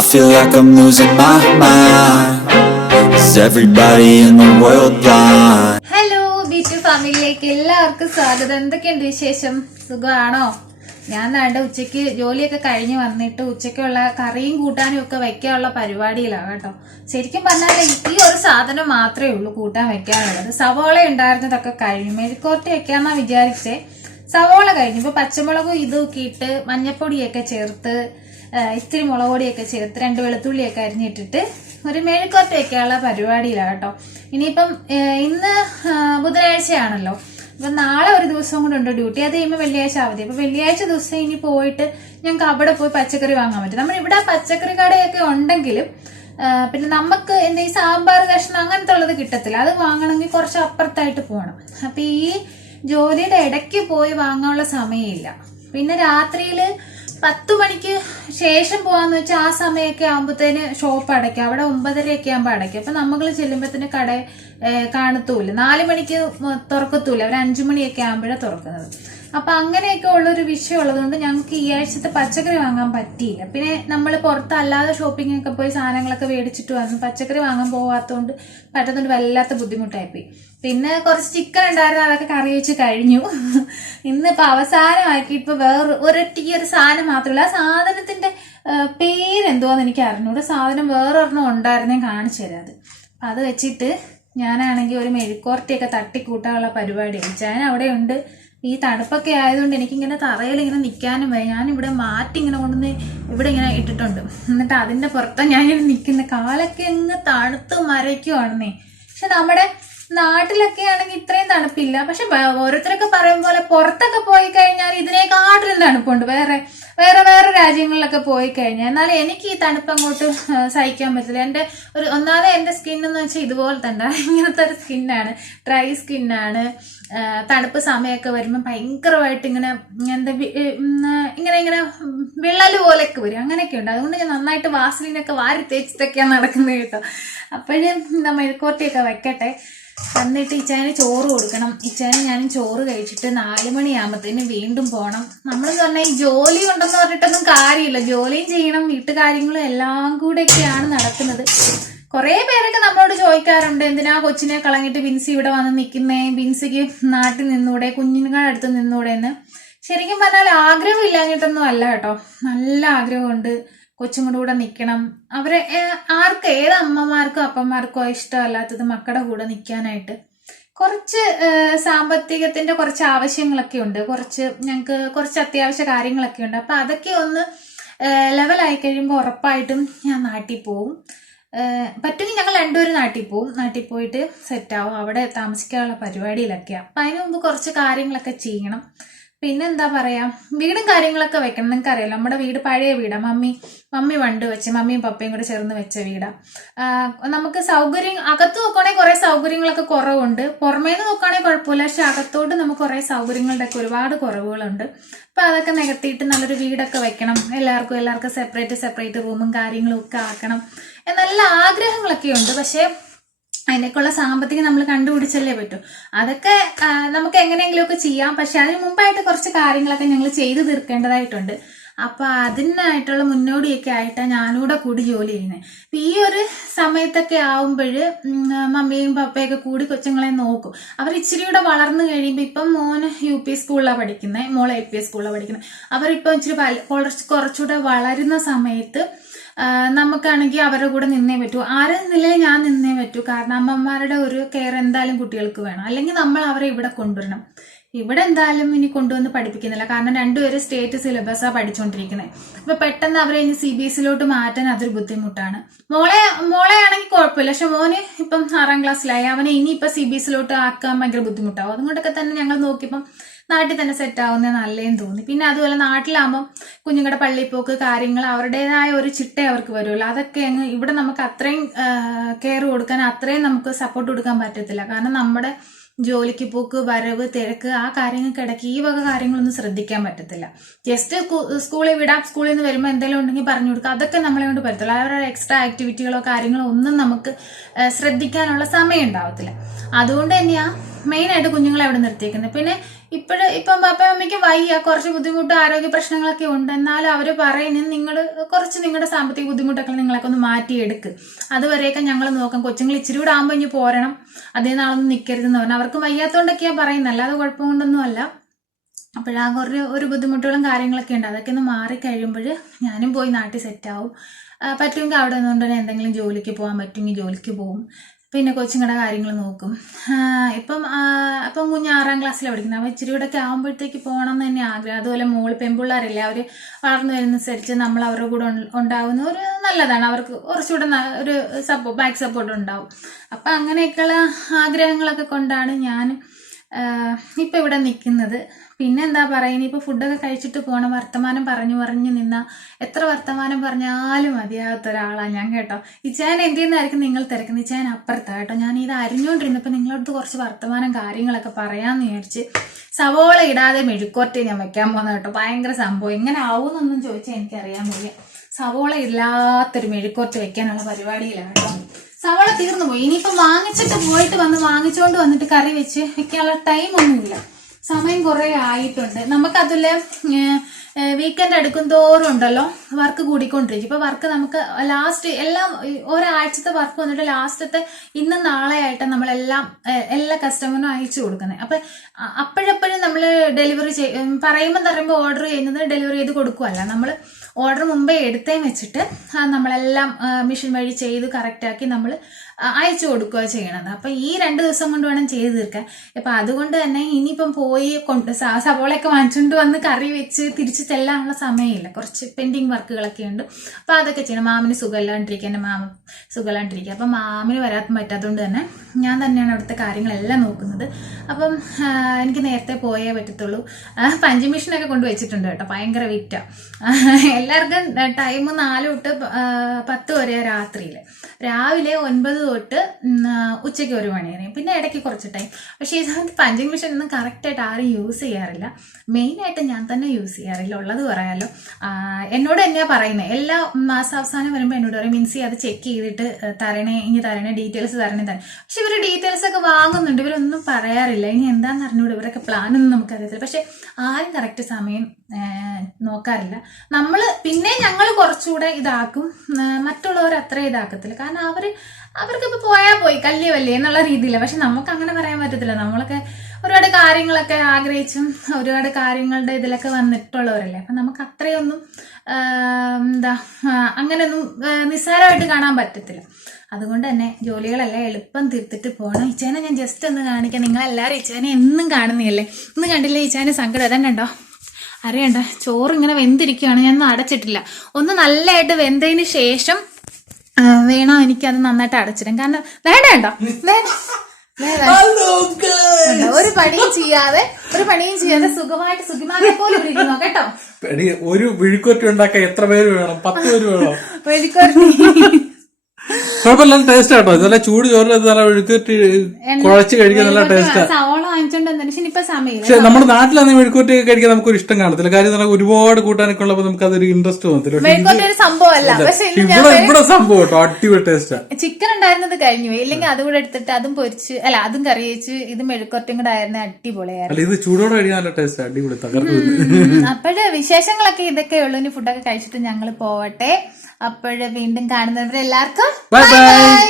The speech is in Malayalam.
I feel like I'm losing my mind. Is everybody in the world blind? Hello beat ഫാമിലിയിലേക്ക് എല്ലാവർക്കും സ്വാഗതം. എന്തൊക്കെയുണ്ട് വിശേഷം? സുഖമാണോ? ഞാൻ നാണ്ട ഉച്ചയ്ക്ക് ജോലിയൊക്കെ കഴിഞ്ഞ് വന്നിട്ട് ഉച്ചയ്ക്കുള്ള കറിയും കൂട്ടാനും ഒക്കെ വെക്കാനുള്ള പരിപാടിയിലാണ് കേട്ടോ. ശരിക്കും പറഞ്ഞാൽ ഈ ഒരു സാധനം മാത്രമേ ഉള്ളൂ കൂട്ടാൻ വെക്കാനുള്ളത്. സവോള ഉണ്ടായിരുന്നതൊക്കെ കഴിഞ്ഞു. മെഴുക്കുവരട്ടി വെക്കാന്നാ വിചാരിച്ചേ. സവോള കഴിഞ്ഞു. ഇപ്പൊ പച്ചമുളകും ഇതൊക്കെ ഇട്ട് മഞ്ഞപ്പൊടിയൊക്കെ ചേർത്ത് ഇത്തിരി മുളക് പൊടിയൊക്കെ ചേർത്ത് 2 വെളുത്തുള്ളിയൊക്കെ അരിഞ്ഞിട്ടിട്ട് ഒരു മെഴുക്കുവരട്ടി വെക്കാനുള്ള പരിപാടിയിലാണ് കേട്ടോ. ഇനിയിപ്പം ഇന്ന് ബുധനാഴ്ചയാണല്ലോ. അപ്പൊ നാളെ ഒരു ദിവസം കൂടെ ഉണ്ട് ഡ്യൂട്ടി. അത് കഴിയുമ്പോൾ വെള്ളിയാഴ്ച അവധി. അപ്പൊ വെള്ളിയാഴ്ച ദിവസം ഇനി പോയിട്ട് ഞങ്ങൾക്ക് അവിടെ പോയി പച്ചക്കറി വാങ്ങാൻ പറ്റും. നമ്മളിവിടെ പച്ചക്കറി കടയൊക്കെ ഉണ്ടെങ്കിലും പിന്നെ നമുക്ക് എന്താ ഈ സാമ്പാർ കഷ്ണം അങ്ങനത്തെ ഉള്ളത് കിട്ടത്തില്ല. അത് വാങ്ങണമെങ്കിൽ കുറച്ച് അപ്പുറത്തായിട്ട് പോകണം. അപ്പൊ ഈ ജോലിയുടെ ഇടയ്ക്ക് പോയി വാങ്ങാനുള്ള സമയമില്ല. പിന്നെ രാത്രിയില് 10 മണിക്ക് ശേഷം പോവാന്ന് വെച്ചാൽ ആ സമയമൊക്കെ ആകുമ്പോഴത്തേന് ഷോപ്പ് അടയ്ക്കും. അവിടെ 9:30 ആകുമ്പോൾ അടയ്ക്കും. അപ്പൊ നമ്മൾ ചെല്ലുമ്പോഴത്തേന് കട കാണത്തൂല്ല. 4 മണിക്ക് തുറക്കത്തൂല്ല. അവർ 5 മണിയൊക്കെ ആകുമ്പോഴാണ് തുറക്കുന്നത്. അപ്പൊ അങ്ങനെയൊക്കെ ഉള്ളൊരു വിഷയം ഉള്ളതുകൊണ്ട് ഞങ്ങൾക്ക് ഈ ആഴ്ചത്തെ പച്ചക്കറി വാങ്ങാൻ പറ്റിയില്ല. പിന്നെ നമ്മൾ പുറത്ത് അല്ലാതെ ഷോപ്പിംഗ് ഒക്കെ പോയി സാധനങ്ങളൊക്കെ മേടിച്ചിട്ട് വന്നു. പച്ചക്കറി വാങ്ങാൻ പോവാത്തതുകൊണ്ട് പറ്റുന്നതുകൊണ്ട് വല്ലാത്ത ബുദ്ധിമുട്ടായിപ്പോയി. പിന്നെ കുറച്ച് ചിക്കൻ ഉണ്ടായിരുന്നു, അതൊക്കെ കറി വെച്ച് കഴിഞ്ഞു. ഇന്നിപ്പോ അവസാനമാക്കി ഇപ്പൊ ഒരൊറ്റ ഒരു സാധനം മാത്രമല്ല. ആ സാധനത്തിന്റെ പേരെന്തോന്ന് എനിക്ക് അറിഞ്ഞൂടെ. സാധനം വേറൊരെണ്ണം ഉണ്ടായിരുന്നേ കാണിച്ചു തരാം. അത് വെച്ചിട്ട് ഞാനാണെങ്കിൽ ഒരു മെഴുക്കുവരട്ടിയൊക്കെ തട്ടിക്കൂട്ടാനുള്ള പരിപാടിയാണ്. ഞാൻ അവിടെ ഉണ്ട്. ഈ തണുപ്പൊക്കെ ആയതുകൊണ്ട് എനിക്കിങ്ങനെ തറയിൽ ഇങ്ങനെ നിൽക്കാനും വയ്യ. ഞാനിവിടെ മാറ്റി ഇങ്ങനെ കൊണ്ടുവന്ന് ഇവിടെ ഇങ്ങനെ ഇട്ടിട്ടുണ്ട്. എന്നിട്ട് അതിന്റെ പുറത്താണ് ഞാനിങ്ങനെ നിൽക്കുന്ന. കാലൊക്കെ അങ്ങ് തണുത്ത് മരയ്ക്കുവാണെന്നേ. പക്ഷെ നമ്മുടെ നാട്ടിലൊക്കെ ആണെങ്കിൽ ഇത്രയും തണുപ്പില്ല. പക്ഷെ ഓരോരുത്തരൊക്കെ പറയും പോലെ പുറത്തൊക്കെ പോയി കഴിഞ്ഞാൽ ഇതിനേക്കാട്ടിലും തണുപ്പുണ്ട് വേറെ വേറെ വേറെ രാജ്യങ്ങളിലൊക്കെ പോയി കഴിഞ്ഞാൽ. എന്നാലും എനിക്ക് ഈ തണുപ്പ് അങ്ങോട്ട് സഹിക്കാൻ പറ്റില്ല. ഒന്നാമതെ എന്റെ സ്കിൻ എന്ന് വെച്ചാൽ ഇതുപോലെ തന്നെ ഇങ്ങനത്തെ ഒരു സ്കിന്നാണ്. ഡ്രൈ സ്കിന്നാണ്. തണുപ്പ് സമയമൊക്കെ വരുമ്പോൾ ഭയങ്കരമായിട്ട് ഇങ്ങനെ എന്താ ഇങ്ങനെ ഇങ്ങനെ വിള്ളല് പോലെയൊക്കെ വരും. അങ്ങനെയൊക്കെ ഉണ്ട്. അതുകൊണ്ട് ഞാൻ നന്നായിട്ട് വാസലിനൊക്കെ വാരി തേച്ചിട്ടൊക്കെയാണ് നടക്കുന്നത് കേട്ടോ. അപ്പോഴും മെഴുക്കുവരട്ടിയൊക്കെ വെക്കട്ടെ. എന്നിട്ട് ഇച്ചാന് ചോറ് കൊടുക്കണം. ഇച്ചാന് ഞാനും ചോറ് കഴിച്ചിട്ട് 4 മണിയാകുമ്പത്തേന് വീണ്ടും പോകണം. നമ്മളെന്ന് പറഞ്ഞാൽ ഈ ജോലി ഉണ്ടെന്ന് പറഞ്ഞിട്ടൊന്നും കാര്യമില്ല. ജോലിയും ചെയ്യണം, വീട്ടുകാര്യങ്ങളും എല്ലാം കൂടെയൊക്കെയാണ് നടക്കുന്നത്. കുറെ പേരൊക്കെ നമ്മളോട് ചോദിക്കാറുണ്ട്, എന്തിനാ കൊച്ചിനെ കളഞ്ഞിട്ട് ബിൻസി ഇവിടെ വന്ന് നിൽക്കുന്നേ, ബിൻസിക്ക് നാട്ടിൽ നിന്നൂടെ, കുഞ്ഞുങ്ങളുടെ അടുത്ത് നിന്നൂടെ എന്ന്. ശരിക്കും പറഞ്ഞാൽ ആഗ്രഹം ഇല്ലാഞ്ഞിട്ടൊന്നും അല്ല കേട്ടോ. നല്ല ആഗ്രഹമുണ്ട് കൊച്ചും കൂടെ നിൽക്കണം. അവരെ ഏത് അമ്മമാർക്കോ അപ്പന്മാർക്കോ ഇഷ്ടമല്ലാത്തത് മക്കളുടെ കൂടെ നിൽക്കാനായിട്ട്. കുറച്ച് സാമ്പത്തികത്തിന്റെ കുറച്ച് ആവശ്യങ്ങളൊക്കെ ഉണ്ട്. ഞങ്ങൾക്ക് കുറച്ച് അത്യാവശ്യ കാര്യങ്ങളൊക്കെ ഉണ്ട്. അപ്പൊ അതൊക്കെ ഒന്ന് ലെവലായി കഴിയുമ്പോൾ ഉറപ്പായിട്ടും ഞാൻ നാട്ടിൽ പോവും. പറ്റുമെങ്കിൽ ഞങ്ങൾ രണ്ടുപേരും നാട്ടിൽ പോവും. നാട്ടിൽ പോയിട്ട് സെറ്റാവും. അവിടെ താമസിക്കാനുള്ള പരിപാടിയിലൊക്കെയാണ്. അപ്പൊ അതിന് മുമ്പ് കുറച്ച് കാര്യങ്ങളൊക്കെ ചെയ്യണം. പിന്നെന്താ പറയാ, വീടും കാര്യങ്ങളൊക്കെ വെക്കണം. നിങ്ങൾക്ക് അറിയാലോ, നമ്മുടെ വീട് പഴയ വീടാ. മമ്മി പണ്ട് വെച്ച്, മമ്മിയും പപ്പയും കൂടെ ചേർന്ന് വെച്ച വീടാ. നമുക്ക് സൗകര്യം അകത്ത് നോക്കുകയാണെങ്കിൽ കുറെ സൗകര്യങ്ങളൊക്കെ കുറവുണ്ട്. പുറമേന്ന് നോക്കുകയാണെങ്കിൽ കുഴപ്പമില്ല. പക്ഷെ അകത്തോട്ട് നമുക്ക് കുറെ സൗകര്യങ്ങളുടെ ഒക്കെ ഒരുപാട് കുറവുകളുണ്ട്. അപ്പൊ അതൊക്കെ നികത്തിയിട്ട് നല്ലൊരു വീടൊക്കെ വെക്കണം. എല്ലാവർക്കും സെപ്പറേറ്റ് റൂമും കാര്യങ്ങളും ഒക്കെ ആക്കണം. നല്ല ആഗ്രഹങ്ങളൊക്കെ ഉണ്ട്. പക്ഷെ അതിനൊക്കെയുള്ള സാമ്പത്തികം നമ്മൾ കണ്ടുപിടിച്ചല്ലേ പറ്റൂ. അതൊക്കെ നമുക്ക് എങ്ങനെയെങ്കിലുമൊക്കെ ചെയ്യാം. പക്ഷെ അതിന് മുമ്പായിട്ട് കുറച്ച് കാര്യങ്ങളൊക്കെ ഞങ്ങൾ ചെയ്തു തീർക്കേണ്ടതായിട്ടുണ്ട്. അപ്പൊ അതിനായിട്ടുള്ള മുന്നോടിയൊക്കെ ആയിട്ടാണ് ഞാനൂടെ കൂടി ജോലി ചെയ്യുന്നത്. ഈ ഒരു സമയത്തൊക്കെ ആവുമ്പോഴ് മമ്മിയും പപ്പയൊക്കെ കൂടി കൊച്ചുങ്ങളെ നോക്കും. അവർ ഇച്ചിരി കൂടെ വളർന്നു കഴിയുമ്പോൾ, ഇപ്പം മോന് UP സ്കൂളിലാണ് പഠിക്കുന്നത്, മോളെ LP സ്കൂളിലാണ് പഠിക്കുന്നത്. അവരിപ്പം ഇച്ചിരി കുറച്ചുകൂടെ വളരുന്ന സമയത്ത് നമുക്കാണെങ്കിൽ അവരുടെ കൂടെ നിന്നേ പറ്റൂ. ആരും നിലയിൽ ഞാൻ നിന്നേ പറ്റൂ. കാരണം അമ്മമാരുടെ ഒരു കെയർ എന്തായാലും കുട്ടികൾക്ക് വേണം. അല്ലെങ്കിൽ നമ്മൾ അവരെ ഇവിടെ കൊണ്ടുവരണം. ഇവിടെ എന്തായാലും ഇനി കൊണ്ടുവന്ന് പഠിപ്പിക്കുന്നില്ല. കാരണം രണ്ടുപേരും സ്റ്റേറ്റ് സിലബസാണ് പഠിച്ചുകൊണ്ടിരിക്കുന്നത്. അപ്പൊ പെട്ടെന്ന് അവരെ ഇനി CBSE മാറ്റാൻ അതൊരു ബുദ്ധിമുട്ടാണ്. മോളെ ആണെങ്കിൽ കുഴപ്പമില്ല. പക്ഷെ മോന് ഇപ്പം 6ാം ക്ലാസ്സിലായി. അവനെ ഇനിയിപ്പൊ CBSE ആക്കാൻ ഭയങ്കര ബുദ്ധിമുട്ടാവും. അതുകൊണ്ടൊക്കെ തന്നെ ഞങ്ങൾ നോക്കിയപ്പം നാട്ടിൽ തന്നെ സെറ്റ് ആവുന്നത് നല്ലതെന്ന് തോന്നി. പിന്നെ അതുപോലെ നാട്ടിലാകുമ്പോൾ കുഞ്ഞുങ്ങളുടെ പള്ളിപ്പോക്ക് കാര്യങ്ങൾ അവരുടേതായ ഒരു ചിട്ട അവർക്ക് വരുമല്ലോ. അതൊക്കെ അങ്ങ് ഇവിടെ നമുക്ക് അത്രയും കെയർ കൊടുക്കാൻ, അത്രയും നമുക്ക് സപ്പോർട്ട് കൊടുക്കാൻ പറ്റത്തില്ല. കാരണം നമ്മുടെ ജോലിക്ക് പോക്ക്, വരവ്, തിരക്ക്, ആ കാര്യങ്ങൾക്കിടയ്ക്ക് ഈ വക കാര്യങ്ങളൊന്നും ശ്രദ്ധിക്കാൻ പറ്റത്തില്ല. ജസ്റ്റ് സ്കൂളിൽ വിടാം, സ്കൂളിൽ നിന്ന് വരുമ്പോൾ എന്തെങ്കിലും ഉണ്ടെങ്കിൽ പറഞ്ഞു കൊടുക്കുക. അതൊക്കെ നമ്മളെ കൊണ്ട് പറ്റത്തില്ല. അവരുടെ എക്സ്ട്രാ ആക്ടിവിറ്റികളോ കാര്യങ്ങളോ ഒന്നും നമുക്ക് ശ്രദ്ധിക്കാനുള്ള സമയം ഉണ്ടാവത്തില്ല. അതുകൊണ്ട് തന്നെയാ മെയിനായിട്ട് കുഞ്ഞുങ്ങളെ അവിടെ നിർത്തിയേക്കുന്നത്. പിന്നെ ഇപ്പം പപ്പ അമ്മയ്ക്ക് വയ്യ, കുറച്ച് ബുദ്ധിമുട്ട് ആരോഗ്യ പ്രശ്നങ്ങളൊക്കെ ഉണ്ട്. എന്നാലും അവര് പറയുന്നത് നിങ്ങൾ കുറച്ച് നിങ്ങളുടെ സാമ്പത്തിക ബുദ്ധിമുട്ടൊക്കെ നിങ്ങളൊക്കെ ഒന്ന് മാറ്റിയെടുക്ക്, അതുവരെയൊക്കെ ഞങ്ങൾ നോക്കാം, കൊച്ചുങ്ങൾ ഇച്ചിരി കൂടെ ആകുമ്പോൾ ഇനി പോരണം, അതേ നാളൊന്നും നിൽക്കരുതെന്ന് പറഞ്ഞാൽ അവർക്ക് വയ്യാത്തോണ്ടൊക്കെയാ പറയുന്നത്, അല്ലാതെ കുഴപ്പം കൊണ്ടൊന്നും അല്ല. അപ്പോഴാ ഒരു ബുദ്ധിമുട്ടുകളും കാര്യങ്ങളൊക്കെ ഉണ്ട്. അതൊക്കെ ഒന്ന് മാറിക്കഴിയുമ്പോൾ ഞാനും പോയി നാട്ടിൽ സെറ്റാവും. പറ്റുമെങ്കിൽ അവിടെ നിന്നുകൊണ്ട് തന്നെ എന്തെങ്കിലും ജോലിക്ക് പോകാൻ പറ്റുമെങ്കിൽ ജോലിക്ക് പോകും. പിന്നെ കൊച്ചുങ്ങളുടെ കാര്യങ്ങൾ നോക്കും. ഇപ്പം കുഞ്ഞ് 6ാം ക്ലാസ്സിലാണ് പഠിക്കുന്നത്. അപ്പോൾ ഇച്ചിരി കൂടെ ഒക്കെ ആകുമ്പോഴത്തേക്ക് പോകണം എന്ന് തന്നെ ആഗ്രഹം. അതുപോലെ പെൺപിള്ളേരല്ലേ, അവർ വളർന്നു വരുന്നതനുസരിച്ച് നമ്മൾ അവരുടെ കൂടെ ഉണ്ടാകുന്ന ഒരു നല്ലതാണ്, അവർക്ക് കുറച്ചുകൂടെ ഒരു ബാക്ക് സപ്പോർട്ട് ഉണ്ടാവും. അപ്പം അങ്ങനെയൊക്കെയുള്ള ആഗ്രഹങ്ങളൊക്കെ കൊണ്ടാണ് ഞാൻ ഇപ്പം ഇവിടെ നിൽക്കുന്നത്. പിന്നെ എന്താ പറയുക, ഇനിയിപ്പോൾ ഫുഡൊക്കെ കഴിച്ചിട്ട് പോകണം. വർത്തമാനം പറഞ്ഞു നിന്ന എത്ര വർത്തമാനം പറഞ്ഞാലും മതിയാകാത്ത ഒരാളാണ് ഞാൻ കേട്ടോ. ഇച്ചാൻ എന്തെന്നായിരിക്കും നിങ്ങൾ തിരക്കുന്നത്, ഇച്ചാൻ അപ്പുറത്താണ് കേട്ടോ. ഞാൻ ഇത് അരിഞ്ഞുകൊണ്ടിരുന്നപ്പോൾ നിങ്ങളടുത്ത് കുറച്ച് വർത്തമാനം കാര്യങ്ങളൊക്കെ പറയാമെന്ന് വിചാരിച്ച് സവോള ഇടാതെ മെഴുക്കുവരട്ടി ഞാൻ വെക്കാൻ പോകുന്നത് കേട്ടോ. ഭയങ്കര സംഭവം, എങ്ങനെ ആവുമെന്നൊന്നും ചോദിച്ചാൽ എനിക്കറിയാൻ വയ്യ. സവോള ഇല്ലാത്തൊരു മെഴുക്കുവരട്ടി വെക്കാനുള്ള പരിപാടിയിലാണ് കേട്ടോ. സവോള തീർന്നു പോയി, ഇനിയിപ്പം വാങ്ങിച്ചുകൊണ്ട് വന്നിട്ട് കറി വെച്ച് വെക്കാനുള്ള ടൈമൊന്നുമില്ല, സമയം കുറെ ആയിട്ടുണ്ട്. നമുക്കതില് വീക്കെൻഡ് എടുക്കും തോറും ഉണ്ടല്ലോ വർക്ക് കൂടിക്കൊണ്ടിരിക്കും. ഇപ്പൊ വർക്ക് നമുക്ക് ലാസ്റ്റ് എല്ലാം ഒരാഴ്ചത്തെ വർക്ക് വന്നിട്ട് ലാസ്റ്റത്തെ ഇന്ന് നാളെ ആയിട്ട് നമ്മളെല്ലാം എല്ലാ കസ്റ്റമറിനും അയച്ചു കൊടുക്കുന്നത്. അപ്പൊ അപ്പോഴപ്പോഴും നമ്മൾ ഡെലിവറി പറയുമ്പോൾ ഓർഡർ ചെയ്യുന്നത് ഡെലിവറി ചെയ്ത് കൊടുക്കുമല്ല, നമ്മൾ ഓർഡർ മുമ്പേ എടുത്തേം വെച്ചിട്ട് നമ്മളെല്ലാം മെഷീൻ വഴി ചെയ്ത് കറക്റ്റാക്കി നമ്മൾ അയച്ചു കൊടുക്കുക ചെയ്യണത്. അപ്പൊ ഈ 2 ദിവസം കൊണ്ട് വേണം ചെയ്ത് തീർക്കാൻ. അപ്പൊ അതുകൊണ്ട് തന്നെ ഇനിയിപ്പം പോയി സവോളയൊക്കെ വാങ്ങിച്ചുകൊണ്ട് വന്ന് കറി വെച്ച് തിരിച്ച് ചെല്ലാനുള്ള സമയമില്ല, കുറച്ച് പെൻഡിങ് വർക്കുകളൊക്കെ ഉണ്ട്. അപ്പൊ അതൊക്കെ ചെയ്യണം. മാമിന് സുഖമില്ലാണ്ടിരിക്കുക, എൻ്റെ മാമ സുഖമില്ലാണ്ടിരിക്കുക. അപ്പം മാമിന് വരാൻ പറ്റാത്തതുകൊണ്ട് തന്നെ ഞാൻ തന്നെയാണ് അവിടുത്തെ കാര്യങ്ങളെല്ലാം നോക്കുന്നത്. അപ്പം എനിക്ക് നേരത്തെ പോയേ പറ്റത്തുള്ളൂ. പഞ്ച് മെഷീനൊക്കെ കൊണ്ട് വെച്ചിട്ടുണ്ട് കേട്ടോ, ഭയങ്കര വിറ്റാ. എല്ലാവർക്കും ടൈം 4 തൊട്ട് 10 വരെ രാത്രിയിൽ, രാവിലെ 9 തൊട്ട് ഉച്ചയ്ക്ക് 1 മണി വരെ, പിന്നെ ഇടയ്ക്ക് കുറച്ച് ടൈം. പക്ഷേ ഇതിനകത്ത് പഞ്ചിങ് മെഷീൻ ഒന്നും കറക്റ്റായിട്ട് ആരും യൂസ് ചെയ്യാറില്ല, മെയിനായിട്ട് ഞാൻ തന്നെ യൂസ് ചെയ്യാറില്ല, ഉള്ളത് പറയാമല്ലോ. എന്നോട് തന്നെയാ പറയുന്നത്, എല്ലാ മാസാവസാനം വരുമ്പോൾ എന്നോട് പറയും മിൻസി അത് ചെക്ക് ചെയ്തിട്ട് തരണേ ഡീറ്റെയിൽസ് തരണേ. പക്ഷെ ഇവർ ഡീറ്റെയിൽസ് ഒക്കെ വാങ്ങുന്നുണ്ട്, ഇവരൊന്നും പറയാറില്ല. ഇനി എന്താണെന്ന് അറിഞ്ഞൂടെ, ഇവരൊക്കെ പ്ലാനൊന്നും നമുക്കറിയത്തില്ല. പക്ഷെ ആരും കറക്റ്റ് സമയം നോക്കാറില്ല. പിന്നെ ഞങ്ങൾ കുറച്ചുകൂടെ ഇതാക്കും, മറ്റുള്ളവർ അത്ര ഇതാക്കത്തില്ല. കാരണം അവർക്കിപ്പോൾ പോയാൽ പോയി കല്യവല്ലേ എന്നുള്ള രീതിയില്ല. പക്ഷെ നമുക്ക് അങ്ങനെ പറയാൻ പറ്റത്തില്ല. നമ്മളൊക്കെ ഒരുപാട് കാര്യങ്ങളൊക്കെ ആഗ്രഹിച്ചും ഒരുപാട് കാര്യങ്ങളുടെ ഇതിലൊക്കെ വന്നിട്ടുള്ളവരല്ലേ. അപ്പം നമുക്ക് അത്രയൊന്നും അങ്ങനെയൊന്നും നിസ്സാരമായിട്ട് കാണാൻ പറ്റത്തില്ല. അതുകൊണ്ട് തന്നെ ജോലികളെല്ലാം എളുപ്പം തീർത്തിട്ട് പോകണം. ഇച്ചാനെ ഞാൻ ജസ്റ്റ് ഒന്ന് കാണിക്കാം. നിങ്ങളെല്ലാവരും ഇച്ചാനെ എന്നും കാണുന്നതല്ലേ, ഇന്ന് കണ്ടില്ലേ ഇച്ചാനെ സങ്കടം. അതന്നെ അറിയണ്ട, ചോറ് ഇങ്ങനെ വെന്തിരിക്കുകയാണ്, ഞാൻ അടച്ചിട്ടില്ല. ഒന്ന് നല്ലതായിട്ട് വെന്തതിന് ശേഷം വേണം എനിക്കത് നന്നായിട്ട് അടച്ചിടാം. കാരണം വേണ്ടോ ഒരു പണിയും ചെയ്യാതെ സുഖമായിട്ട് സുഖിമാരെ പോലെ ഇരിക്കുന്നു കേട്ടോ. ഒരു വിഴുക്കുവരട്ടി ഉണ്ടാക്കാൻ എത്ര പേര് വേണം? 10 പേര് വേണം. മെഴുക്കുവരട്ടി കുഴപ്പമില്ല, ടേസ്റ്റ് ആട്ടോ. ഇതല്ല ചൂട് ചോറിൽ നല്ല മെഴുക്കുവരട്ടി കുഴച്ച് കഴിക്കാൻ നല്ല ടേസ്റ്റാ. സവോള വാങ്ങിച്ചോണ്ട് ഇപ്പൊ സമയം. പക്ഷെ നമ്മുടെ നാട്ടിലാണെങ്കിൽ മെഴുക്കുവരട്ടി കഴിക്കാൻ നമുക്കൊരു ഇഷ്ടം കാണത്തില്ല. കാര്യം നല്ല ഒരുപാട് കൂട്ടാനൊക്കെ ഉള്ളപ്പോൾ നമുക്ക് അതൊരു ഇൻട്രസ്റ്റ് തോന്നത്തില്ല. മെഴുക്കുവരട്ടി ഒരു സംഭവമല്ല. പക്ഷെ ഇവിടെ സംഭവം കേട്ടോ, അടിപൊളി ടേസ്റ്റാ. ചിക്കൻ ഉണ്ടായിരുന്നത് കഴിഞ്ഞു, ഇല്ലെങ്കിൽ അതും കൂടെ എടുത്തിട്ട് അതും പൊരിച്ച് അതും കറി വെച്ച് ഇത് മെഴുക്കുവരട്ടിയും കൂടെ ആയിരുന്നു അടിപൊളിയായിരുന്നു. അല്ല, ഇത് ചൂടോടെ കഴിക്കാൻ നല്ല ടേസ്റ്റ്, അടിപൊളി തകർത്ത്. അപ്പോഴ് വിശേഷങ്ങളൊക്കെ ഇതൊക്കെ ഉള്ളൂ. ഇനി ഫുഡൊക്കെ കഴിച്ചിട്ട് ഞങ്ങൾ പോവട്ടെ. അപ്പോഴ് വീണ്ടും കാണുന്നവരെല്ലാവർക്കും ബൈ ബൈ.